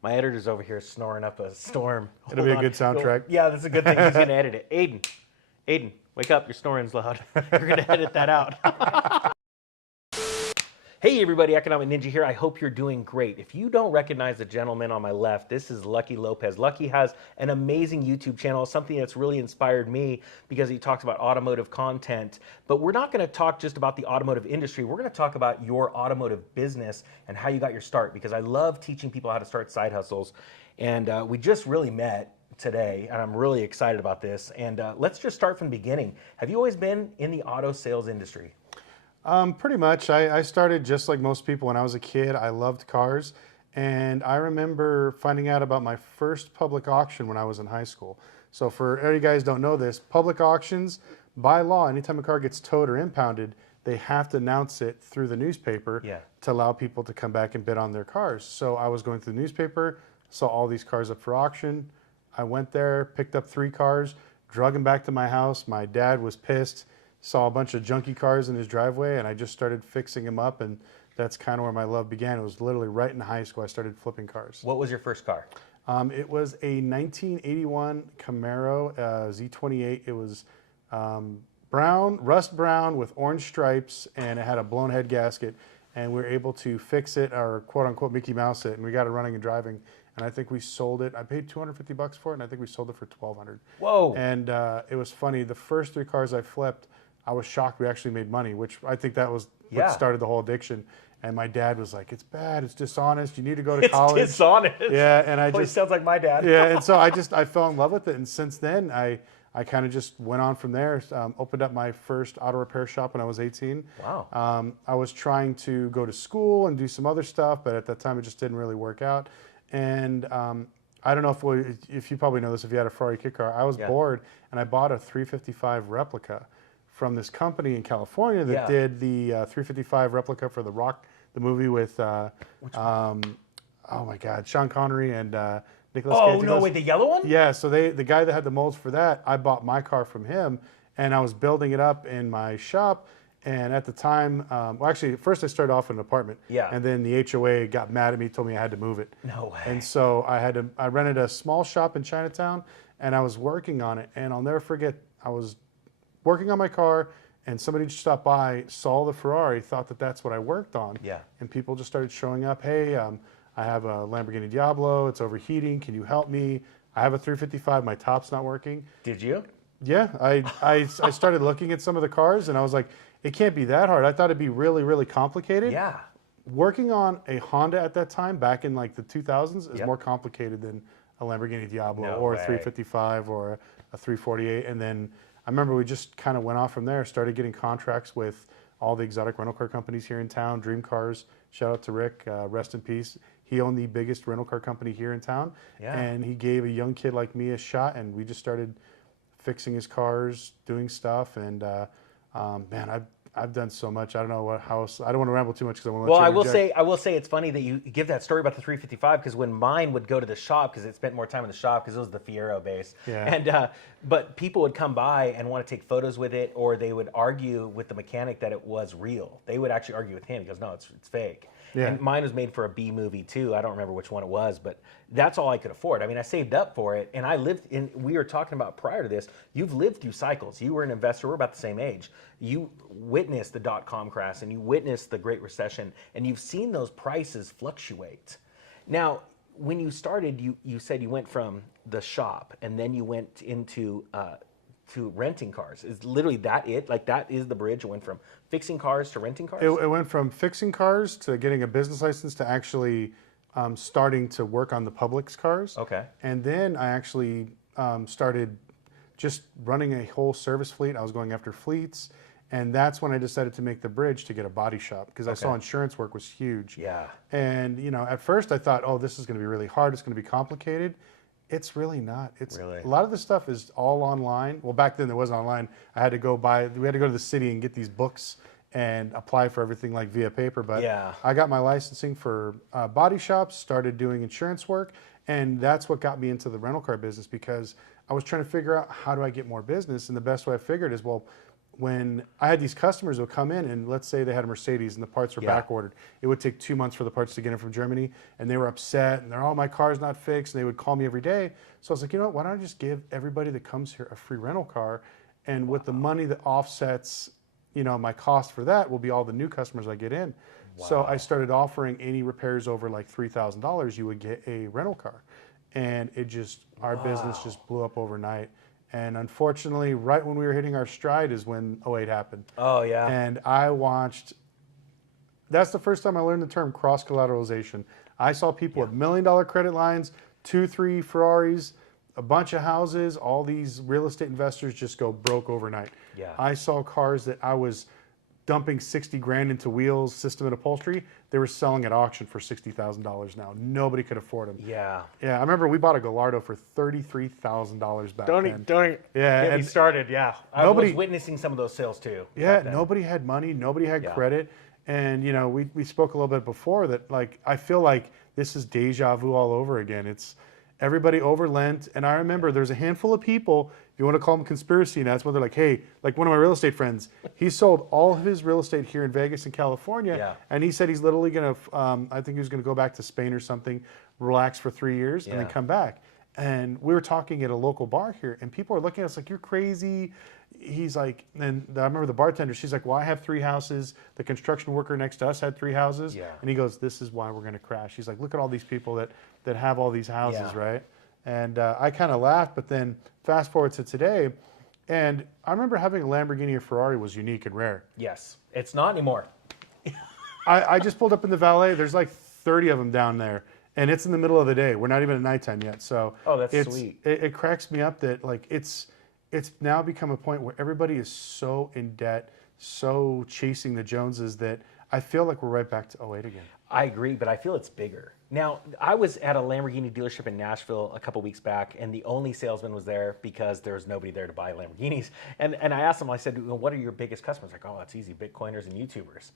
My editor's over here snoring up a storm. It'll be a good soundtrack. Yeah, that's a good thing. He's going to edit it. Aiden, wake up. Your snoring's loud. You're going to edit that out. Hey everybody, Economic Ninja here. I hope you're doing great. If you don't recognize the gentleman on my left, this is Lucky Lopez. Lucky has an amazing YouTube channel, something that's really inspired me because he talks about automotive content. But we're not going to talk just about the automotive industry. We're going to talk about your automotive business and how you got your start, because I love teaching people how to start side hustles. And we just really met today, and I'm really excited about this. And let's just start from the beginning. Have you always been in the auto sales industry? Pretty much. I started just like most people when I was a kid. I loved cars, and I remember finding out about my first public auction when I was in high school. So for any guys don't know this, public auctions, by law, anytime a car gets towed or impounded, they have to announce it through the newspaper to allow people to come back and bid on their cars. So I was going through the newspaper, saw all these cars up for auction. I went there, picked up 3 cars, drug them back to my house. My dad was pissed. Saw a bunch of junky cars in his driveway, and I just started fixing them up, and that's kind of where my love began. It was literally right in high school I started flipping cars. What was your first car? It was a 1981 Camaro Z28. It was brown, rust brown with orange stripes, and it had a blown head gasket, and we were able to fix it, or quote-unquote Mickey Mouse it, and we got it running and driving. And I think we sold it. I paid $250 for it, and I think we sold it for $1,200. Whoa! And it was funny. The first 3 cars I flipped, I was shocked we actually made money, which I think that was what started the whole addiction. And my dad was like, "It's bad. It's dishonest. You need to go to college." It's dishonest. Yeah, and I just sounds like my dad. Yeah, and so I fell in love with it, and since then I kind of just went on from there. Opened up my first auto repair shop when I was 18. Wow. I was trying to go to school and do some other stuff, but at that time it just didn't really work out. And I don't know if you probably know this, if you had a Ferrari kit car. I was bored, and I bought a 355 replica from this company in California that did the 355 replica for The Rock, the movie with, oh my God, Sean Connery and Nicolas Cage. Oh, no, wait, the yellow one? Yeah, so the guy that had the molds for that, I bought my car from him, and I was building it up in my shop. And at the time, well, actually, first I started off in an apartment. Yeah. And then the HOA got mad at me, told me I had to move it. No way. And so I rented a small shop in Chinatown, and I was working on it. And I'll never forget, I was working on my car, and somebody just stopped by, saw the Ferrari, thought that that's what I worked on. Yeah. And people just started showing up. Hey, I have a Lamborghini Diablo. It's overheating. Can you help me? I have a 355. My top's not working. Did you? Yeah. I started looking at some of the cars, and I was like, it can't be that hard. I thought it'd be really, really complicated. Yeah. Working on a Honda at that time, back in like the 2000s, is more complicated than a Lamborghini Diablo or a 355 or a 348. And then I remember we just kind of went off from there, started getting contracts with all the exotic rental car companies here in town. Dream Cars, shout out to Rick, rest in peace. He owned the biggest rental car company here in town. Yeah. And he gave a young kid like me a shot, and we just started fixing his cars, doing stuff. And man, I've done so much. I don't know what house. I don't want to ramble too much because I want to. Well, I will say it's funny that you give that story about the 355, because when mine would go to the shop, because it spent more time in the shop because it was the Fiero base. Yeah. And but people would come by and want to take photos with it, or they would argue with the mechanic that it was real. They would actually argue with him. He goes, "No, it's fake." Yeah. And mine was made for a B movie too. I don't remember which one it was, but that's all I could afford. I mean, I saved up for it, and I lived in. We were talking about prior to this. You've lived through cycles. You were an investor. We're about the same age. You witnessed the .com crash, and you witnessed the Great Recession, and you've seen those prices fluctuate. Now, when you started, you said you went from the shop, and then you went into to renting cars. Is literally that it? Like, that is the bridge? It went from fixing cars to renting cars? It went from fixing cars to getting a business license to actually starting to work on the public's cars. Okay. And then I actually started just running a whole service fleet. I was going after fleets. And that's when I decided to make the bridge to get a body shop, because I saw insurance work was huge. Yeah. And, you know, at first I thought, oh, this is going to be really hard. It's going to be complicated. It's really not. It's really? A lot of the stuff is all online. Well, back then there wasn't online. We had to go to the city and get these books and apply for everything like via paper. But I got my licensing for body shops, started doing insurance work, and that's what got me into the rental car business, because I was trying to figure out, how do I get more business? And the best way I figured is, well, when I had these customers who would come in and let's say they had a Mercedes and the parts were back ordered, it would take 2 months for the parts to get in from Germany, and they were upset and they're, oh, my car's not fixed, and they would call me every day. So I was like, you know what, why don't I just give everybody that comes here a free rental car, and with the money that offsets, you know, my cost for that will be all the new customers I get in. So I started offering any repairs over like $3,000, you would get a rental car. And it just, our business just blew up overnight. And unfortunately, right when we were hitting our stride is when '08 happened. Oh, yeah. And I watched, that's the first time I learned the term cross-collateralization. I saw people with $1 million credit lines, 2, 3 Ferraris, a bunch of houses, all these real estate investors just go broke overnight. Yeah. I saw cars that I was dumping 60 grand into wheels, system and upholstery, they were selling at auction for $60,000 now. Nobody could afford them. Yeah. Yeah, I remember we bought a Gallardo for $33,000 back then. Don't Yeah, get me started. Yeah, I was witnessing some of those sales too. Yeah, nobody had money, nobody had credit, and you know, we spoke a little bit before that. Like, I feel like this is deja vu all over again. It's everybody overlent, and I remember there's a handful of people. If you want to call them conspiracy nuts, where they're like, hey, like one of my real estate friends, he sold all of his real estate here in Vegas and California, and he said he's literally going to, I think he was going to go back to Spain or something, relax for 3 years, and then come back. And we were talking at a local bar here, and people are looking at us like, you're crazy. He's like, and I remember the bartender, she's like, well, I have 3 houses. The construction worker next to us had 3 houses. And he goes, this is why we're going to crash. He's like, look at all these people that have all these houses, right? And I kind of laughed, but then fast forward to today, and I remember having a Lamborghini or Ferrari was unique and rare. Yes, it's not anymore. I just pulled up in the valet. There's like 30 of them down there, and it's in the middle of the day. We're not even at nighttime yet. So that's sweet. It cracks me up that like it's now become a point where everybody is so in debt, so chasing the Joneses that I feel like we're right back to '08 again. I agree, but I feel it's bigger. Now, I was at a Lamborghini dealership in Nashville a couple weeks back, and the only salesman was there because there was nobody there to buy Lamborghinis. And I asked him, I said, well, what are your biggest customers? Like, oh, that's easy, Bitcoiners and YouTubers.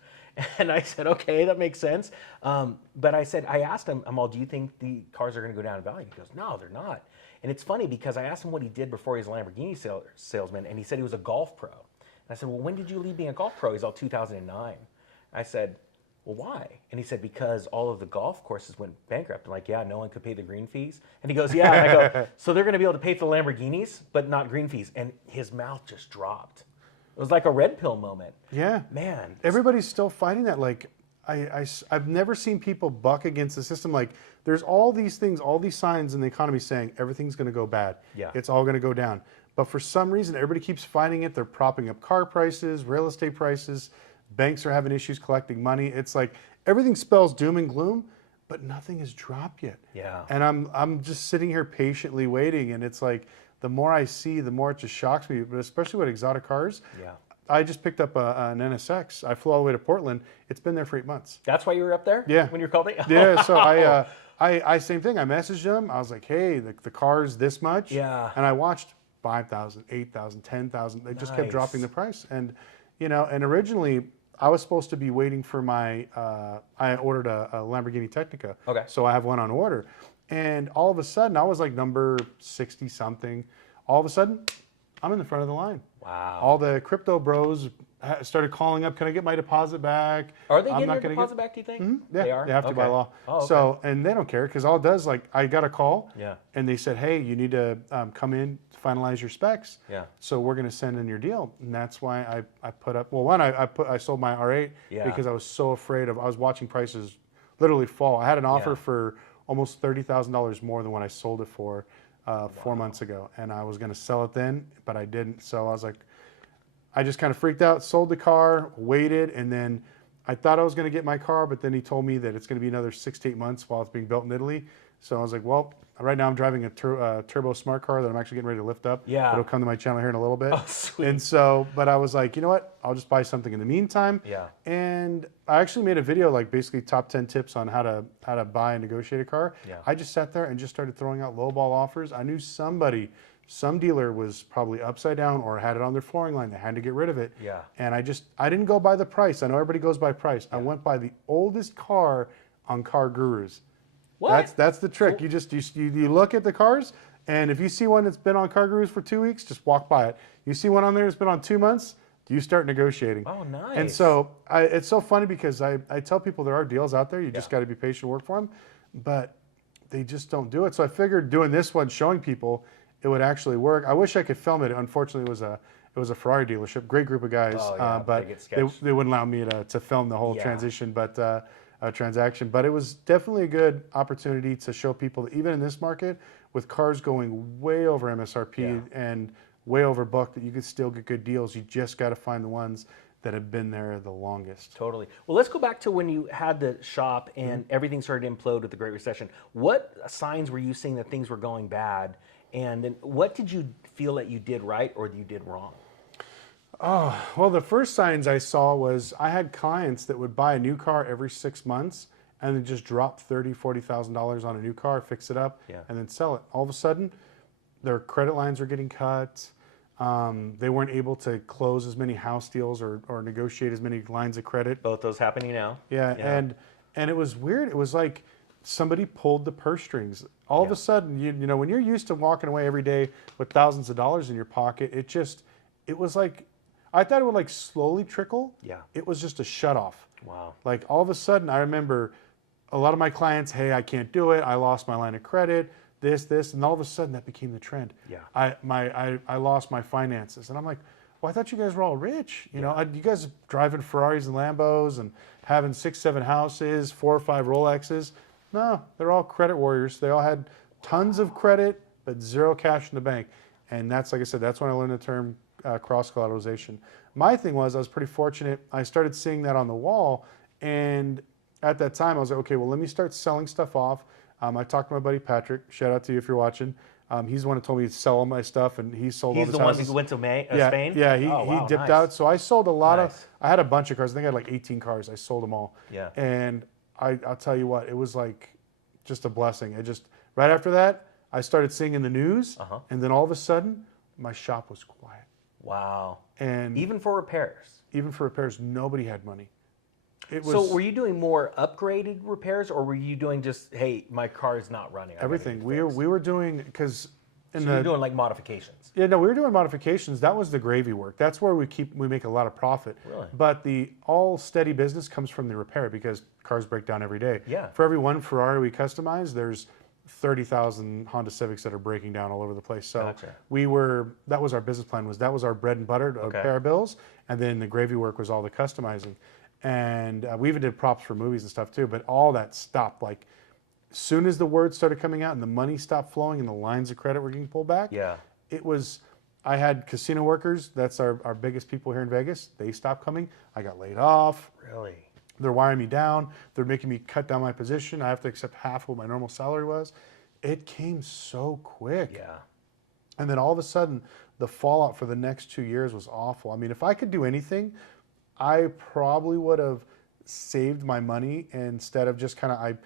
And I said, okay, that makes sense. But I asked him, Amal, do you think the cars are going to go down in value? He goes, no, they're not. And it's funny because I asked him what he did before he was a Lamborghini salesman, and he said he was a golf pro. And I said, well, when did you leave being a golf pro? He's all 2009. I said, well, why? And he said, because all of the golf courses went bankrupt. I'm like, yeah, no one could pay the green fees. And he goes, yeah. And I go, so they're going to be able to pay for the Lamborghinis, but not green fees. And his mouth just dropped. It was like a red pill moment. Yeah. Man. Everybody's still fighting that. Like, I've never seen people buck against the system. Like, there's all these things, all these signs in the economy saying everything's going to go bad. Yeah. It's all going to go down. But for some reason, everybody keeps fighting it. They're propping up car prices, real estate prices. Banks are having issues collecting money. It's like everything spells doom and gloom, but nothing has dropped yet. Yeah. And I'm just sitting here patiently waiting, and it's like the more I see, the more it just shocks me. But especially with exotic cars. Yeah. I just picked up an NSX. I flew all the way to Portland. It's been there for 8 months. That's why you were up there? Yeah. When you called me? Yeah. So I same thing. I messaged them. I was like, hey, the car's this much. Yeah. And I watched 5,000, 8,000, 10,000. They just kept dropping the price. And you know, and originally I was supposed to be waiting for my, I ordered a Lamborghini Technica. Okay. So I have one on order. And all of a sudden, I was like number 60 something. All of a sudden, I'm in the front of the line. Wow. All the crypto bros started calling up, can I get my deposit back? Are they getting their deposit back, do you think? Mm-hmm. Yeah, they are? They have to by law. Oh, okay. So, and they don't care because all it does, like, I got a call and they said, hey, you need to come in, finalize your specs. Yeah. So we're going to send in your deal. And that's why I put up, well, one, I sold my R8 because I was so afraid of, I was watching prices literally fall. I had an offer for almost $30,000 more than what I sold it for 4 months ago. And I was going to sell it then, but I didn't. So I was like, I just kind of freaked out, sold the car, waited, and then I thought I was going to get my car, but then he told me that it's going to be another 6 to 8 months while it's being built in Italy. So I was like, well, right now I'm driving a turbo smart car that I'm actually getting ready to lift up. Yeah. It'll come to my channel here in a little bit. Oh, sweet. And so, but I was like, you know what? I'll just buy something in the meantime. Yeah. And I actually made a video, like basically top 10 tips on how to buy and negotiate a car. Yeah. I just sat there and just started throwing out lowball offers. I knew some dealer was probably upside down or had it on their flooring line. They had to get rid of it. Yeah. And I didn't go by the price. I know everybody goes by price. Yeah. I went by the oldest car on Car Gurus. What? That's the trick. You look at the cars, and if you see one that's been on Car Gurus for 2 weeks, just walk by it. You see one on there that's been on 2 months, you start negotiating. Oh, nice. And so it's so funny because I tell people there are deals out there. You just Yeah. got to be patient, work for them, but they just don't do it. So I figured doing this one, showing people, it would actually work. I wish I could film it. Unfortunately, it was a Ferrari dealership, great group of guys, Oh, yeah, but get they sketched. wouldn't allow me to film the whole Yeah. transition, but transaction. But it was definitely a good opportunity to show people that even in this market, with cars going way over MSRP Yeah. and way over book, that you can still get good deals. You just got to find the ones that have been there the longest. Totally. Well, let's go back to when you had the shop and everything started to implode with the Great Recession. What signs were you seeing that things were going bad? And then what did you feel that you did right or that you did wrong? Oh, well, the first signs I saw was I had clients that would buy a new car every 6 months and then just drop $30,000, $40,000 on a new car, fix it up, Yeah. and then sell it. All of a sudden, their credit lines were getting cut. They weren't able to close as many house deals or negotiate as many lines of credit. Both those happening now. Yeah, and it was weird. It was like somebody pulled the purse strings. All of a sudden, you know, when you're used to walking away every day with thousands of dollars in your pocket, it was like, I thought it would like slowly trickle. Yeah. It was just a shut off. Wow. Like all of a sudden, I remember a lot of my clients, hey, I can't do it. I lost my line of credit, this, and all of a sudden that became the trend. Yeah. I lost my finances. And I'm like, well, I thought you guys were all rich. You know, you guys driving Ferraris and Lambos and having 6, 7 houses, 4 or 5 Rolexes. No, they're all credit warriors. They all had tons of credit, but zero cash in the bank. And that's, like I said, that's when I learned the term cross-collateralization. My thing was, I was pretty fortunate. I started seeing that on the wall. And at that time, I was like, okay, well, let me start selling stuff off. I talked to my buddy Patrick. Shout out to you if you're watching. He's the one who told me to sell all my stuff, and he sold all He's his the one houses. who went to Yeah, Spain? yeah, he Wow, dipped nice. out. So I sold a lot Nice. of, I had a bunch of cars. I think I had like 18 cars. I sold them all. Yeah. And I'll tell you what, it was like just a blessing. Right after that, I started seeing in the news, and then all of a sudden, my shop was quiet. Wow. And Even for repairs. even for repairs, nobody had money. It was So were you doing more upgraded repairs or were you doing just, hey, my car is not running? I gotta everything. get We fixed? were doing, because So you were doing like modifications. yeah, no, we were doing modifications. That was the gravy work. That's where we make a lot of profit. Really? But the all steady business comes from the repair because cars break down every day. Yeah. For every one Ferrari we customize, there's 30,000 Honda Civics that are breaking down all over the place. So Gotcha. that was our business plan, that was our bread and butter to pay our bills. And then the gravy work was all the customizing. And we even did props for movies and stuff too, but all that stopped. Like, soon as the word started coming out and the money stopped flowing and the lines of credit were getting pulled back, Yeah. I had casino workers. That's our biggest people here in Vegas. They stopped coming. I got laid off. Really? They're wiring me down. They're making me cut down my position. I have to accept half what my normal salary was. It came so quick. Yeah. And then all of a sudden, the fallout for the next 2 years was awful. I mean, if I could do anything, I probably would have saved my money instead of just kind of,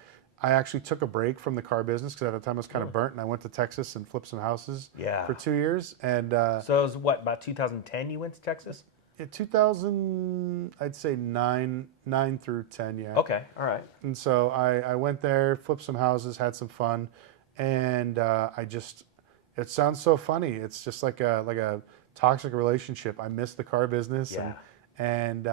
I actually took a break from the car business because at the time I was kind of burnt, and I went to Texas and flipped some houses for 2 years. And So it was what, about 2010 you went to Texas? 2000, I'd say 9 through 10, yeah. Okay, all right. And so I went there, flipped some houses, had some fun, and it sounds so funny. It's just like a toxic relationship. I miss the car business, Yeah. and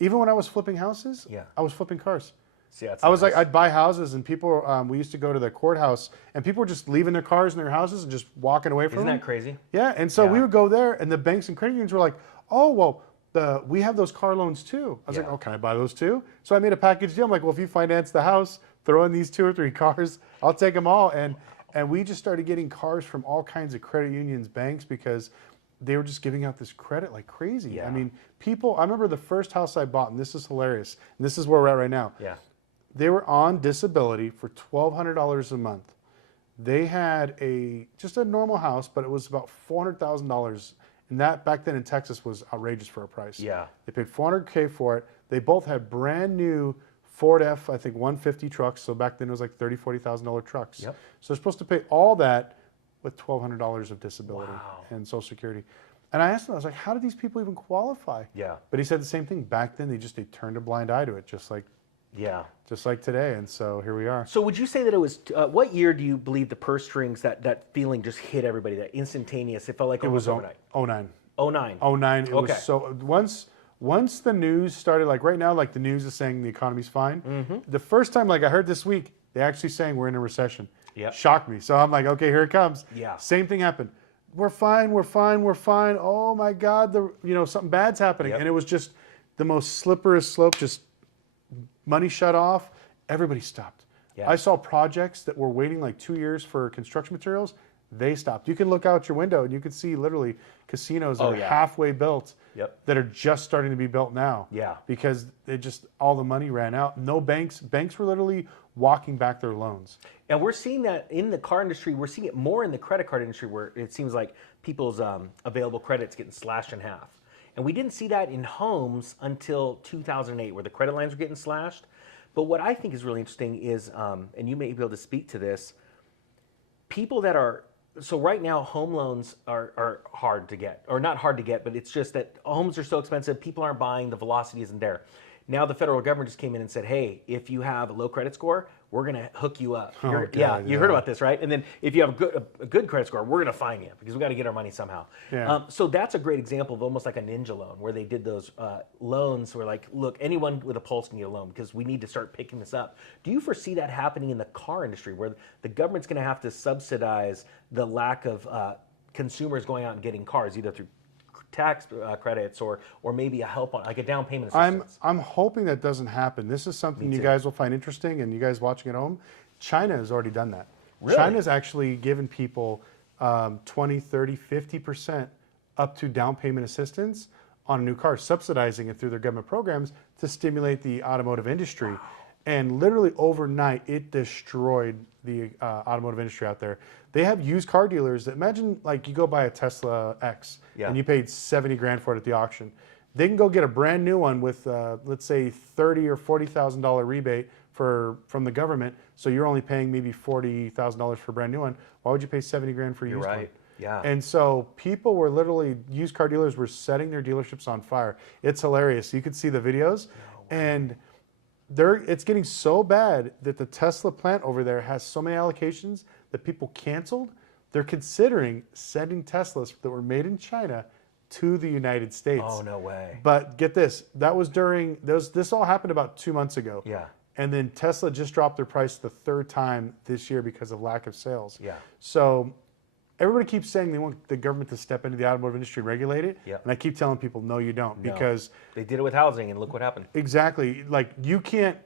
even when I was flipping houses, Yeah. I was flipping cars. See, that's I was like, nice. I'd buy houses, and people, we used to go to the courthouse, and people were just leaving their cars in their houses and just walking away from Isn't them. that crazy? Yeah, and so we Yeah. would go there, and the banks and credit unions were like, oh, well, we have those car loans too. I was like, Yeah. oh, can I buy those too? So I made a package deal. I'm like, well, if you finance the house, throw in these 2 or 3 cars, I'll take them all. And we just started getting cars from all kinds of credit unions, banks, because they were just giving out this credit like crazy. Yeah. I mean, I remember the first house I bought, and this is hilarious, and this is where we're at right now. Yeah. They were on disability for $1,200 a month. They had just a normal house, but it was about $400,000. And that back then in Texas was outrageous for a price. Yeah. They paid $400K for it. They both had brand new Ford F, I think 150 trucks. So back then it was like $30,000, $40,000 trucks. Yep. So they're supposed to pay all that with $1,200 of disability Wow. and Social Security. And I asked him, I was like, how do these people even qualify? Yeah. But he said the same thing. Back then they turned a blind eye to it, just like today. And so here we are. So would you say that it was, what year do you believe the purse strings, that feeling just hit everybody, that instantaneous, it felt like It was overnight? 09. 09. '09. It Okay. was so once the news started, like right now, like the news is saying the economy's fine. The first time, like I heard this week, they actually saying we're in a recession. Yep. Shocked me. So I'm like, okay, here it comes. Yeah. Same thing happened. We're fine. We're fine. We're fine. Oh my God, something bad's happening, Yep. and it was just the most slippery slope. Just money shut off. Everybody stopped. Yeah. I saw projects that were waiting like 2 years for construction materials. They stopped. You can look out your window and you can see literally casinos that are halfway built that are just starting to be built now. Yeah. Because all the money ran out. No banks were literally walking back their loans. And we're seeing that in the car industry. We're seeing it more in the credit card industry, where it seems like people's available credit's getting slashed in half. And we didn't see that in homes until 2008, where the credit lines were getting slashed. But what I think is really interesting is, and you may be able to speak to this, people that are, so right now home loans are hard to get, or not hard to get, but it's just that homes are so expensive, people aren't buying, the velocity isn't there. Now the federal government just came in and said, hey, if you have a low credit score, we're going to hook you up. You heard about this, right? And then if you have a good credit score, we're going to fine you because we got to get our money somehow. Yeah. So that's a great example of almost like a ninja loan, where they did those loans where like, look, anyone with a pulse can get a loan because we need to start picking this up. Do you foresee that happening in the car industry, where the government's going to have to subsidize the lack of consumers going out and getting cars, either through tax credits or maybe a help on like a down payment assistance? I'm hoping that doesn't happen. This is something you guys will find interesting, and you guys watching at home, China has already done that. Really? China's actually given people 20, 30, 50% up to down payment assistance on a new car, subsidizing it through their government programs to stimulate the automotive industry. Wow. And literally overnight, it destroyed the automotive industry out there. They have used car dealers that, imagine like you go buy a Tesla X and you paid 70 grand for it at the auction. They can go get a brand new one with, let's say, $30,000 or $40,000 rebate from the government. So you're only paying maybe $40,000 for a brand new one. Why would you pay 70 grand for a used one? Yeah. And so people were literally, used car dealers were setting their dealerships on fire. It's hilarious. You could see the videos. And it's getting so bad that the Tesla plant over there has so many allocations that people canceled. They're considering sending Teslas that were made in China to the United States. Oh, no way. But get this, that was this all happened about 2 months ago. Yeah. And then Tesla just dropped their price the third time this year because of lack of sales. Yeah. So everybody keeps saying they want the government to step into the automotive industry and regulate it. Yeah. And I keep telling people, no, you don't. Because they did it with housing, and look what happened. Exactly. Like, you can't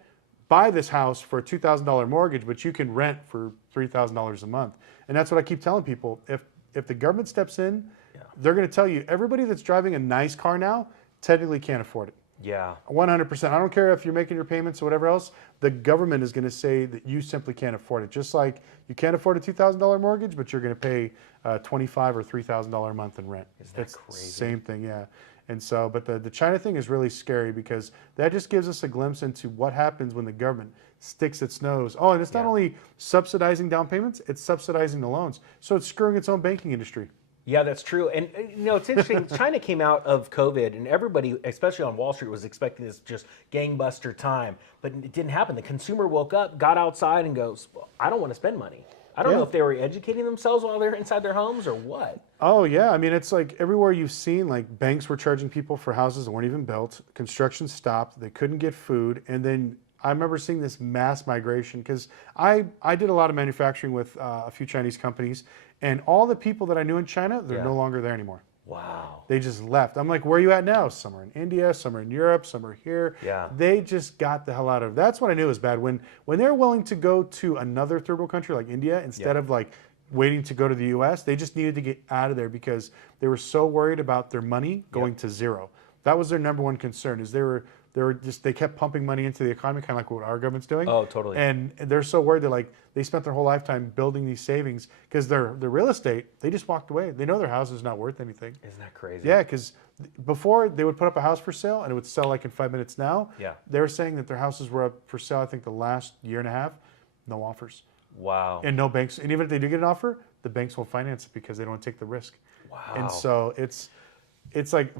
buy this house for a $2,000 mortgage, but you can rent for $3,000 a month. And that's what I keep telling people. If the government steps in, they're going to tell you, everybody that's driving a nice car now technically can't afford it. Yeah. 100%. I don't care if you're making your payments or whatever else. The government is going to say that you simply can't afford it. Just like you can't afford a $2,000 mortgage, but you're going to pay $2,500 or $3,000 a month in rent. Isn't that crazy? Same thing, yeah. And so, but the China thing is really scary because that just gives us a glimpse into what happens when the government sticks its nose. Oh, and it's not only subsidizing down payments, it's subsidizing the loans. So it's screwing its own banking industry. Yeah, that's true. And it's interesting. China came out of COVID, and everybody, especially on Wall Street, was expecting this just gangbuster time. But it didn't happen. The consumer woke up, got outside, and goes, well, I don't want to spend money. I don't know if they were educating themselves while they're inside their homes or what. Oh, yeah. I mean, it's like everywhere you've seen, like banks were charging people for houses that weren't even built. Construction stopped. They couldn't get food. And then I remember seeing this mass migration because I did a lot of manufacturing with a few Chinese companies. And all the people that I knew in China, they're no longer there anymore. Wow. They just left. I'm like, where are you at now? Some are in India, some are in Europe, some are here. Yeah. They just got the hell out of it. That's what I knew was bad. When they're willing to go to another third world country like India instead of like waiting to go to the US, they just needed to get out of there because they were so worried about their money going to zero. That was their number one concern, is they kept pumping money into the economy, kind of like what our government's doing. Oh, totally. And they're so worried that like they spent their whole lifetime building these savings because their real estate, they just walked away. They know their house is not worth anything. Isn't that crazy? Yeah, because before they would put up a house for sale and it would sell like in 5 minutes now. Yeah. They were saying that their houses were up for sale, I think the last year and a half, no offers. Wow. And no banks, and even if they do get an offer, the banks won't finance it because they don't want to take the risk. Wow. And so it's like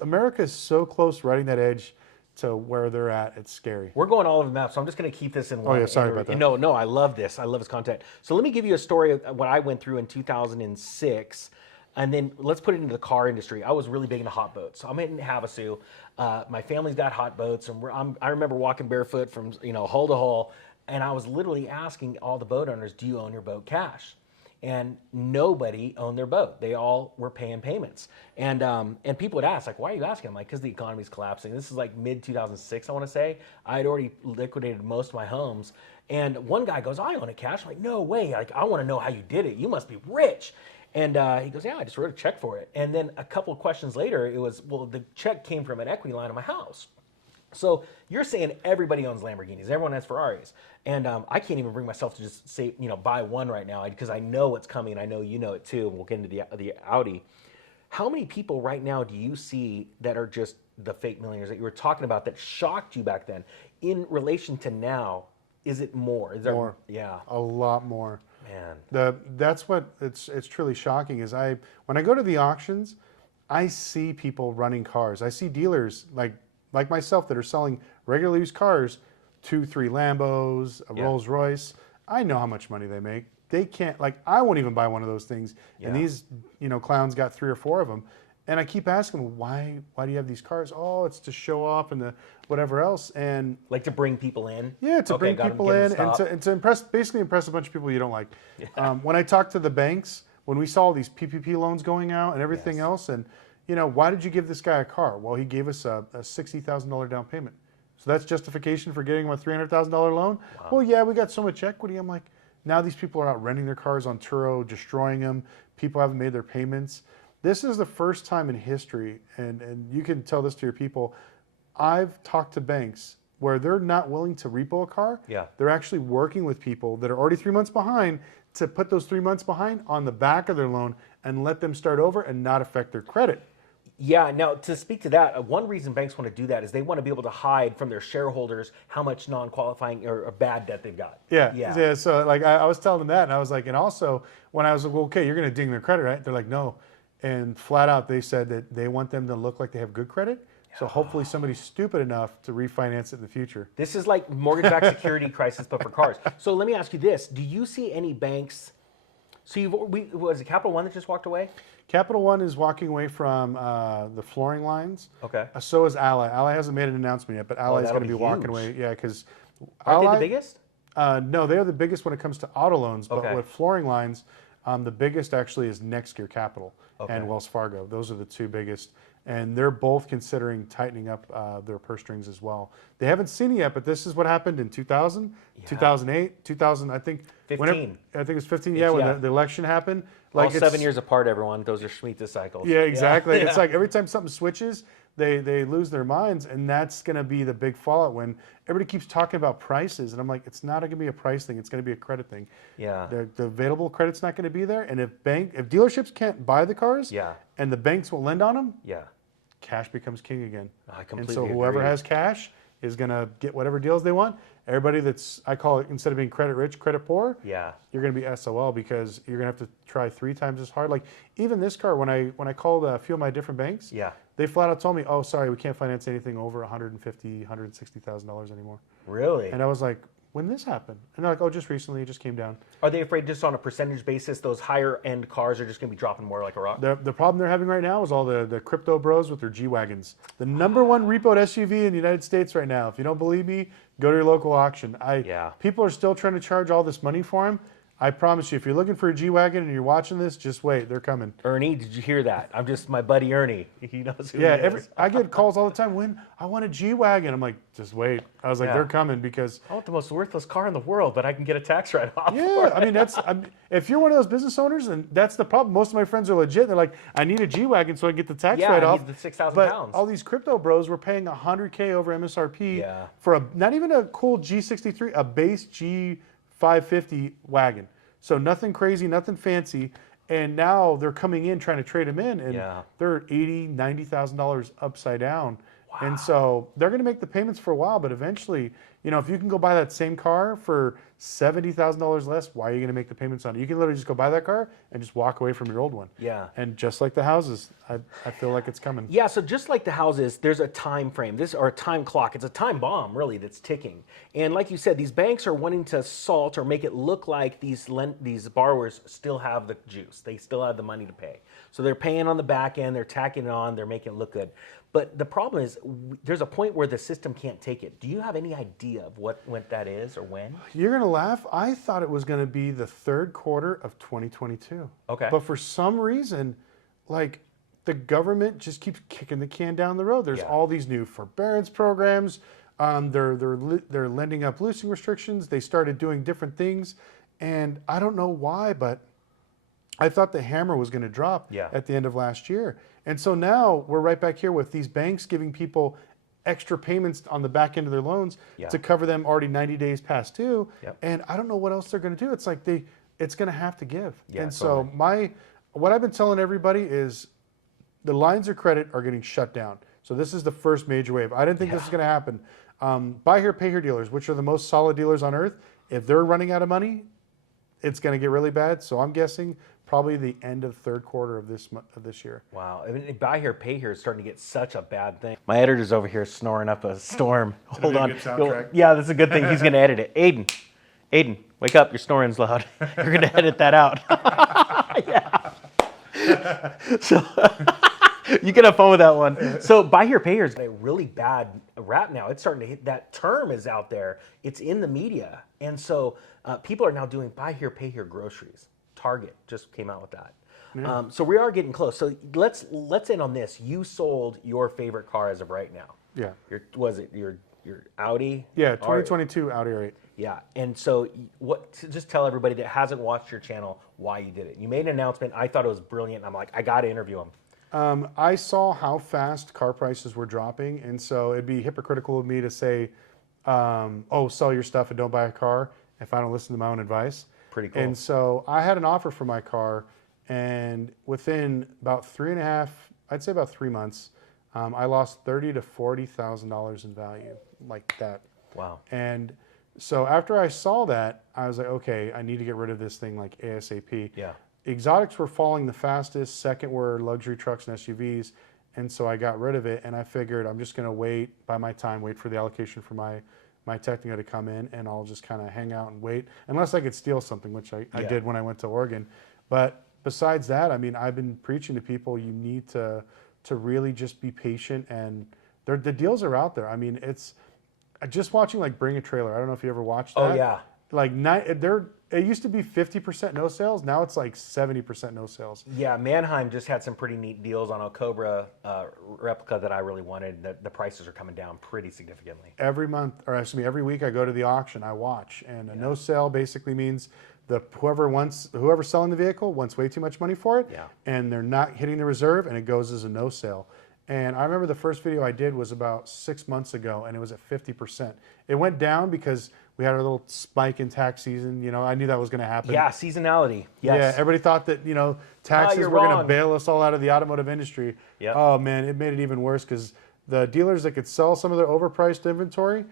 America is so close riding that edge to where they're at. It's scary. We're going all over the map, so I'm just going to keep this in one. Oh, yeah, sorry about that. No, I love this. I love this content. So let me give you a story of what I went through in 2006. And then let's put it into the car industry. I was really big into hot boats. So I'm in Havasu. My family's got hot boats, and I remember walking barefoot from hull to hull, and I was literally asking all the boat owners, "Do you own your boat cash?" And nobody owned their boat. They all were paying payments. And people would ask, like, "Why are you asking?" I'm like, "Because the economy's collapsing." This is like mid 2006, I want to say. I had already liquidated most of my homes. And one guy goes, "I own a cash." I'm like, "No way! Like, I want to know how you did it. You must be rich." And he goes, "Yeah, I just wrote a check for it." And then a couple of questions later, it was, "Well, the check came from an equity line on my house." So you're saying everybody owns Lamborghinis, everyone has Ferraris, and I can't even bring myself to just say, buy one right now because I know what's coming. I know you know it too. We'll get into the Audi. How many people right now do you see that are just the fake millionaires that you were talking about that shocked you back then? In relation to now, is it more? Is there More. Yeah. A lot more. Man. That's what it's truly shocking is when I go to the auctions, I see people running cars. I see dealers like myself that are selling regular used cars, 2-3 Lambos, a Rolls Royce. I know how much money they make. They can't, I won't even buy one of those things. Yeah. And these clowns got 3 or 4 of them. And I keep asking them, why do you have these cars? Oh, it's to show off and the whatever else. And Like to bring people in? yeah, to bring got 'em, people get 'em in stopped. and to basically impress a bunch of people you don't like. When I talk to the banks, when we saw all these PPP loans going out and everything else, and why did you give this guy a car? Well, he gave us a $60,000 down payment. So that's justification for getting him a $300,000 loan? Wow. Well, yeah, we got so much equity. I'm like, now these people are out renting their cars on Turo, destroying them. People haven't made their payments. This is the first time in history, and you can tell this to your people, I've talked to banks where they're not willing to repo a car. Yeah. They're actually working with people that are already 3 months behind to put those 3 months behind on the back of their loan and let them start over and not affect their credit. Yeah, now to speak to that, one reason banks want to do that is they want to be able to hide from their shareholders how much non-qualifying or bad debt they've got. Yeah. So I was telling them that, and I was like, and also when I was like, well, okay, you're going to ding their credit, right? They're like, no. And flat out, they said that they want them to look like they have good credit. So hopefully somebody's stupid enough to refinance it in the future. This is like mortgage-backed security crisis, but for cars. So let me ask you this: do you see any banks? So was it Capital One that just walked away? Capital One is walking away from the flooring lines. Okay. So is Ally. Ally hasn't made an announcement yet, but Ally is that'll going to be be walking huge. away. Yeah, because Aren't they the biggest? No, they're the biggest when it comes to auto loans. But Okay. with flooring lines, the biggest actually is Next Gear Capital Okay. and Wells Fargo. Those are the 2 biggest. And they're both considering tightening up their purse strings as well. They haven't seen it yet, but this is what happened in 2000, 2008, 2000, I think. 15. I think it was 15, yeah, when the election happened. All 7 years apart, everyone. Those are Shemitah cycles. Yeah, exactly. Yeah. It's like every time something switches, they lose their minds, and that's going to be the big fallout when everybody keeps talking about prices. And I'm like, it's not going to be a price thing. It's going to be a credit thing. Yeah. The available credit's not going to be there. And if dealerships can't buy the cars Yeah. and the banks will lend on them, Yeah. cash becomes king again. I And completely so whoever agree. has cash is going to get whatever deals they want. Everybody that's, I call it, instead of being credit rich, credit poor, Yeah. you're going to be SOL because you're going to have to try 3 times as hard. Like even this car, when I called a few of my different banks, Yeah. they flat out told me, oh, sorry, we can't finance anything over $150,000, $160,000 anymore. Really? And I was like, when did this happen? And they're like, oh, just recently, it just came down. Are they afraid just on a percentage basis, those higher end cars are just going to be dropping more like a rock? The problem they're having right now is all the crypto bros with their G-Wagons. The number 1 repoed SUV in the United States right now. If you don't believe me, go to your local auction. Yeah. People are still trying to charge all this money for them. I promise you, if you're looking for a G-Wagon and you're watching this, just wait, they're coming. Ernie, did you hear that? I'm just my buddy Ernie. He knows who Yeah, he is. I get calls all the time. When I want a G-Wagon, I'm like, just wait. I was like, Yeah. they're coming because. I want the most worthless car in the world, but I can get a tax write-off. Yeah, I mean if you're one of those business owners, and that's the problem. Most of my friends are legit. They're like, I need a G-Wagon so I can get the tax Yeah, I write-off. need the 6,000 but pounds. all these crypto bros were paying $100K over MSRP Yeah. for not even a cool G63, a base G550 wagon. So nothing crazy, nothing fancy. And now they're coming in trying to trade them in, and Yeah. they're $80,000, $90,000 upside down. And so they're going to make the payments for a while, but eventually, if you can go buy that same car for $70,000 less. Why are you going to make the payments on it? You can literally just go buy that car and just walk away from your old one. Yeah. And just like the houses, I feel like it's coming. Yeah, so just like the houses, there's a time frame, or a time clock. It's a time bomb, really, that's ticking. And like you said, these banks are wanting to salt or make it look like these borrowers still have the juice. They still have the money to pay. So they're paying on the back end, they're tacking it on, they're making it look good. But the problem is, there's a point where the system can't take it. Do you have any idea of when that is or when? You're going to laugh. I thought it was going to be the third quarter of 2022. Okay. But for some reason, like, the government just keeps kicking the can down the road. There's all these new forbearance programs. They're lending up loosening restrictions. They started doing different things. And I don't know why, but I thought the hammer was going to drop at the end of last year. And so now we're right back here with these banks giving people extra payments on the back end of their loans to cover them already 90 days past due. And I don't know what else they're going to do. It's like it's going to have to give. And so what I've been telling everybody is the lines of credit are getting shut down. So this is the first major wave. I didn't think this was going to happen. Buy here, pay here dealers, which are the most solid dealers on earth, if they're running out of money, it's going to get really bad. So I'm guessing probably the end of third quarter of this year. Wow. I mean, buy here, pay here is starting to get such a bad thing. My editor's over here snoring up a storm. Hold on. Yeah, that's a good thing. He's going to edit it. Aiden, wake up. Your snoring's loud. You're going to edit that out. So you can have fun with that one. So buy here, pay here is a really bad rap now. It's starting to hit. That term is out there. It's in the media. And so people are now doing buy here, pay here groceries. Target just came out with that. So we are getting close. So let's end on this. You sold your favorite car as of right now. Yeah. Your Audi? Yeah, 2022 Audi R8. Yeah. And so just tell everybody that hasn't watched your channel why you did it. You made an announcement. I thought it was brilliant. I'm like, I got to interview him. I saw how fast car prices were dropping, and so it'd be hypocritical of me to say, sell your stuff and don't buy a car if I don't listen to my own advice. Pretty cool. And so I had an offer for my car, and within about 3 months, I lost $30,000 to $40,000 in value, like that. Wow. And so after I saw that, I was like, okay, I need to get rid of this thing like ASAP. Yeah. Exotics were falling the fastest. Second were luxury trucks and SUVs. And so I got rid of it, and I figured I'm just going to wait for the allocation for my Technico to come in, and I'll just kind of hang out and wait, unless I could steal something, which I did when I went to Oregon. But besides that, I mean, I've been preaching to people, you need to really just be patient, and the deals are out there. I mean, it's just watching like Bring a Trailer. I don't know if you ever watched that. Oh, yeah. Like it used to be 50% no sales. Now it's like 70% no sales. Yeah, Manheim just had some pretty neat deals on a Cobra replica that I really wanted. The prices are coming down pretty significantly. Every week I go to the auction, I watch, and a no sale basically means whoever's selling the vehicle wants way too much money for it, and they're not hitting the reserve, and it goes as a no sale. And I remember the first video I did was about 6 months ago, and it was at 50%. It went down because we had our little spike in tax season. You know, I knew that was going to happen. Yeah, seasonality. Yes. Yeah, everybody thought that, taxes were going to bail us all out of the automotive industry. Yep. Oh, man, it made it even worse because the dealers that could sell some of their overpriced inventory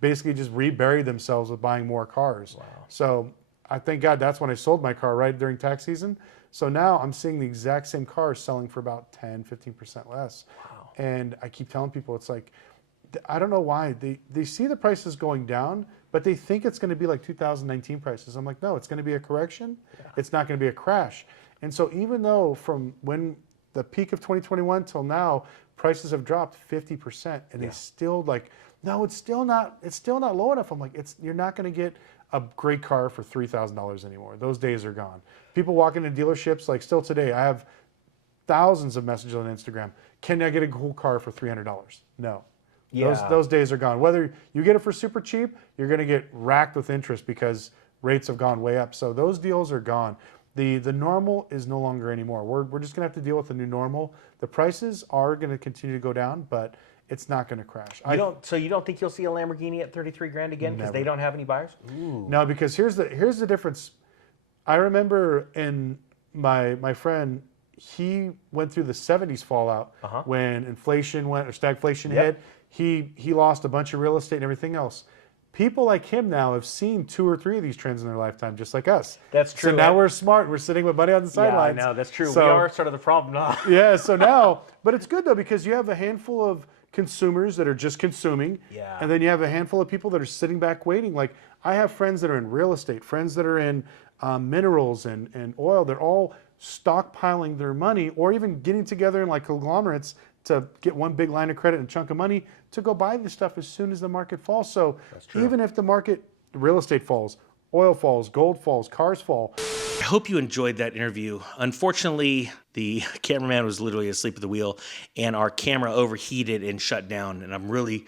basically just reburied themselves with buying more cars. Wow. So I thank God that's when I sold my car, right during tax season. So now I'm seeing the exact same cars selling for about 10, 15% less. Wow. And I keep telling people, it's like, I don't know why. They see the prices going down, but they think it's going to be like 2019 prices. I'm like, no, it's going to be a correction. Yeah. It's not going to be a crash. And so even though from when the peak of 2021 till now, prices have dropped 50%, and they still like, no, it's still not low enough. I'm like, you're not going to get a great car for $3,000 anymore. Those days are gone. People walk into dealerships, like still today, I have thousands of messages on Instagram. Can I get a cool car for $300? No. Yeah. Those days are gone. Whether you get it for super cheap, you're going to get racked with interest because rates have gone way up. So those deals are gone. The normal is no longer anymore. We're just going to have to deal with the new normal. The prices are going to continue to go down, but it's not going to crash. So you don't think you'll see a Lamborghini at 33 grand again because they don't have any buyers? Ooh. No, because here's the difference. I remember in my friend, he went through the 70s fallout when inflation went or stagflation hit. He lost a bunch of real estate and everything else. people like him now have seen 2 or 3 of these trends in their lifetime, just like us. That's true. So now we're smart. We're sitting with money on the sidelines. Yeah, I know. That's true. So, we are sort of the problem now. yeah, so now, but it's good though, because you have a handful of consumers that are just consuming. Yeah. And then you have a handful of people that are sitting back waiting. Like, I have friends that are in real estate, friends that are in minerals and oil. They're all stockpiling their money, or even getting together in like conglomerates to get one big line of credit and chunk of money to go buy this stuff as soon as the market falls. So even if the market, real estate falls, oil falls, gold falls, cars fall. I hope you enjoyed that interview. Unfortunately, the cameraman was literally asleep at the wheel and our camera overheated and shut down. And I'm really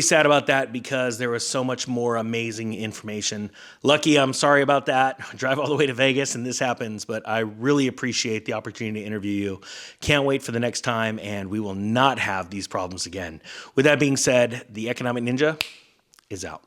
sad about that because there was so much more amazing information. Lucky, I'm sorry about that. I drive all the way to Vegas and this happens, but I really appreciate the opportunity to interview you. Can't wait for the next time, and we will not have these problems again. With that being said, the Economic Ninja is out.